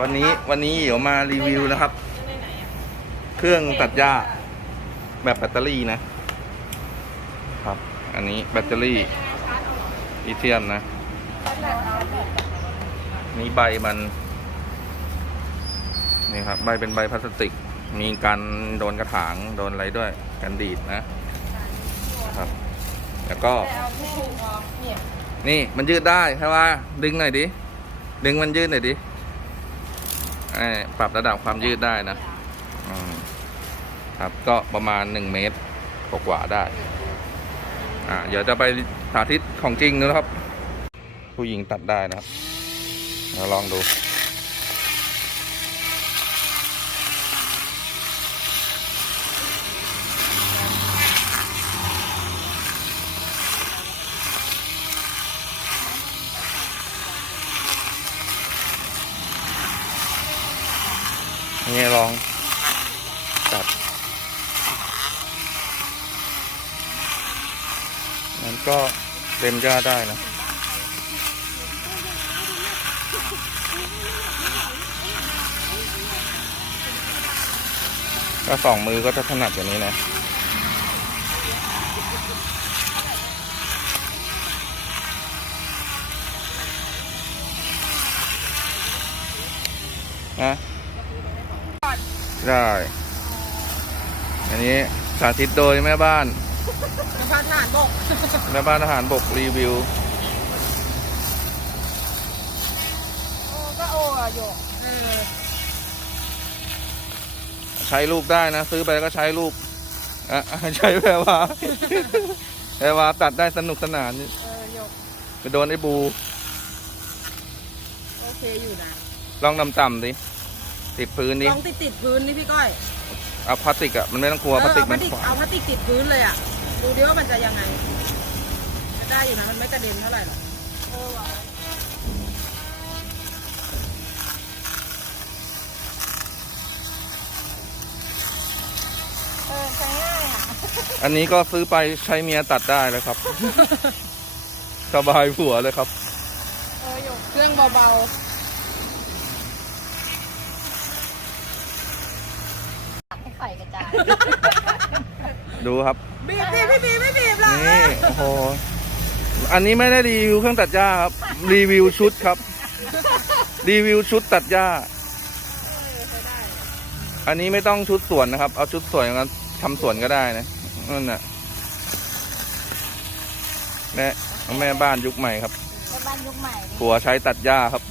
วันนี้วันนี้เดี๋ยวมารีวิวนะครับ เครื่องตัดหญ้า แบบแบตเตอรี่นะ ครับ อันนี้แบตเตอรี่ลิเธียมนะ นี่ใบมัน นี่ครับ ใบเป็นใบพลาสติก มีการโดนกระถาง โดนอะไรด้วย กันดีดนะ ครับ แล้วก็ นี่มันยืดได้ใช่ป่ะดึงหน่อยดิ ดึงมันยืดหน่อยดิเอ้ย ปรับระดับความยืดได้นะครับก็ประมาณหนึ่งเมตรกว่าได้ อ่า เดี๋ยวจะไปสาธิตของจริงนะครับ ผู้หญิงตัดได้นะครับเราลองดู นี่ลองตัดมันก็เล็มย่าได้นะก็สองมือก็จะถนัดอย่างนี้นะนะ ได้ อันนี้สาธิตโดยแม่บ้านน้ำพันฐานบกแม่บ้านทหารบกรีวิว โอ้ก็โอ้อะโยกเออใช้ลูกได้นะ ซื้อไปแล้วก็ใช้ลูกอะใช้แพรวาแพรวาตัดได้สนุกสนานเออโยกไปโดนไอ้บู โอเคอยู่นะ ลองต่ำๆดิ ติดพื้นดิลองติดติดพื้นนี่พี่ก้อยเอาพลาสติกอะมันไม่ต้องกลัวเออพลาสติกเอาพมัลานสติกขวางเอาพลาสติกติดพื้นเลยอะดูดิว่ามันจะยังไงจะได้อยู่นะมันไม่กระเด็นเท่าไหร่หรอกเออว่ะเออใช้ง่ายอะอันนี้ก็ซื้อไปใช้เมียตัดได้เลยครับ สบายผัวเลยครับเออโยกเครื่องเบาใไข่กระจายดูครับๆบีบบีบพี่บีบไม่บีบหรอกนี่โอ้โหอันนี้ไม่ได้รีวิวเครื่องตัดหญ้าครับ รีวิวชุดครับ รีวิวชุดตัดหญ้า อันนี้ไม่ต้องชุดสวนนะครับ เอาชุดสวนมาทำสวนก็ได้นะนั่นน่ะแม่แม่บ้านยุคใหม่ครับ ในบ้านยุคใหม่นี่ผัวใช้ตัดหญ้าครับ